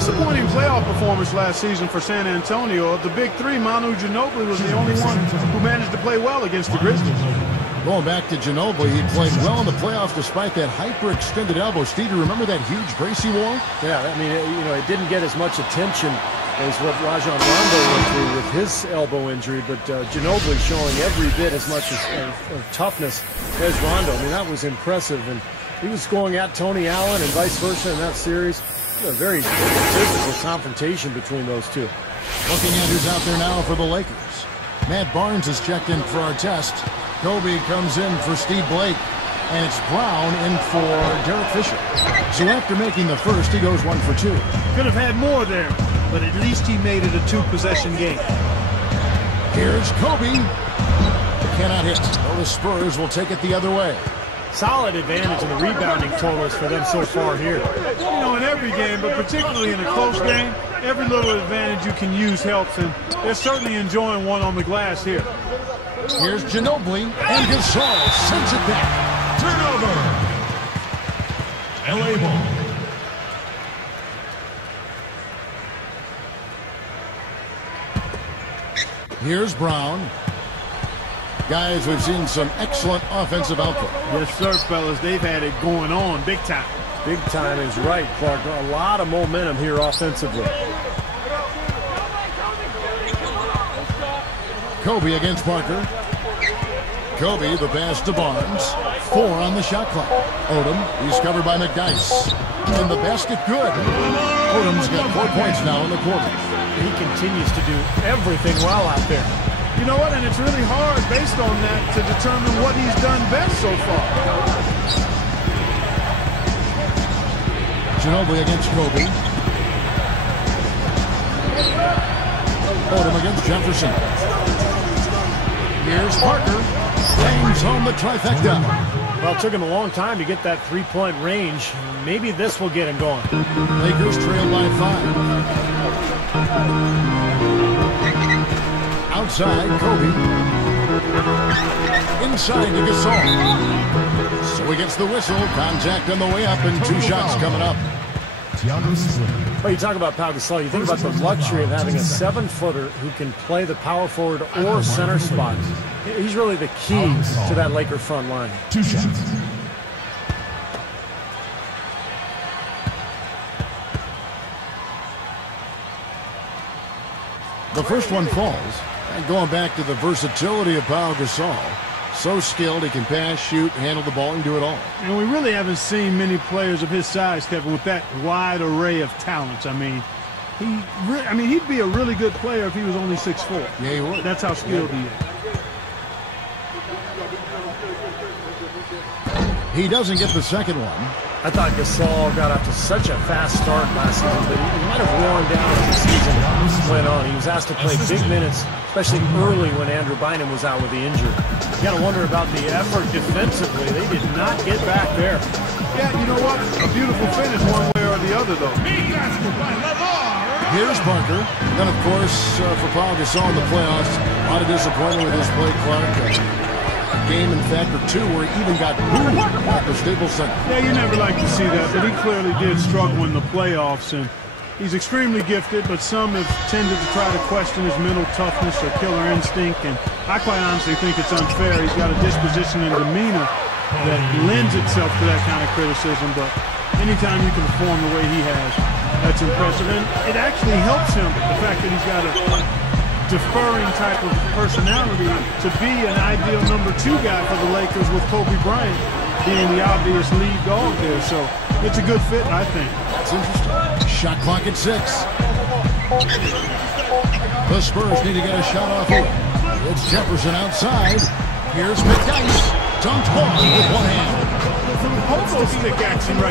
disappointing playoff performance last season for San Antonio. Of the big three, Manu Ginobili was the only one who managed to play well against the Grizzlies. Going back to Ginobili, he played well in the playoffs despite that hyper-extended elbow. Steve, you remember that huge brace he wore? Yeah, I mean, it didn't get as much attention as what Rajon Rondo went through with his elbow injury, but Ginobili showing every bit as much of toughness as Rondo. I mean, that was impressive, and he was going at Tony Allen and vice versa in that series. A very physical confrontation between those two. Looking at who's out there now for the Lakers. Matt Barnes has checked in for our test. Kobe comes in for Steve Blake, and it's Brown in for Derek Fisher. So after making the first, he goes 1 for 2. Could have had more there, but at least he made it a 2-possession game. Here's Kobe. Cannot hit. Well, the Spurs will take it the other way. Solid advantage in the rebounding totals for them so far here. You know, in every game, but particularly in a close game, every little advantage you can use helps, and they're certainly enjoying one on the glass here. Here's Ginobili, and Gasol sends it back. Turnover. LA ball. Here's Brown. Guys, we've seen some excellent offensive output. Yes, sir, fellas. They've had it going on big time. Big time is right, Clark. A lot of momentum here offensively. Kobe against Parker. Kobe, the pass to Barnes. 4 on the shot clock. Odom, he's covered by McDyess. And the basket good. Odom's got 4 points now in the quarter. He continues to do everything well out there. You know what? And it's really hard based on that to determine what he's done best so far. Ginobili against Kobe. Odom against Jefferson. Here's Parker. Bangs home the trifecta. Well, it took him a long time to get that three-point range. Maybe this will get him going. Lakers trail by 5. Outside, Kobe. Inside to Gasol. So he gets the whistle. Contact on the way up, and 2 shots coming up. Well, you talk about Pau Gasol, you think about the luxury of having a 7-footer who can play the power forward or center spot. He's really the key to that Laker front line. 2 shots. The first one falls. And going back to the versatility of Pau Gasol. So skilled, he can pass, shoot, handle the ball, and do it all. And we really haven't seen many players of his size, Kevin, with that wide array of talents. I mean, he'd be a really good player if he was only 6'4". Yeah, he would. That's how skilled he is. He doesn't get the second one. I thought Gasol got off to such a fast start last season, but he might have worn down as the season went on. He was asked to play big minutes, especially early when Andrew Bynum was out with the injury. You got to wonder about the effort defensively. They did not get back there. Yeah, you know what? A beautiful finish one way or the other, though. Here's Parker. Then, of course, for Pau Gasol in the playoffs, a lot of disappointment with his play, Clark. Game, in fact, or 2 where he even got booed at the Staples Center. Yeah, you never like to see that, but he clearly did struggle in the playoffs, and he's extremely gifted, but some have tended to try to question his mental toughness or killer instinct, and I quite honestly think it's unfair. He's got a disposition and demeanor that lends itself to that kind of criticism, but anytime you can perform the way he has, that's impressive, and it actually helps him, the fact that he's got a deferring type of personality to be an ideal number 2 guy for the Lakers, with Kobe Bryant being the obvious lead dog there. So it's a good fit, I think. That's interesting. Shot clock at 6. The Spurs need to get a shot off here. It's Jefferson outside. Here's McDyess. Dunked ball with one hand. Hobo stick action right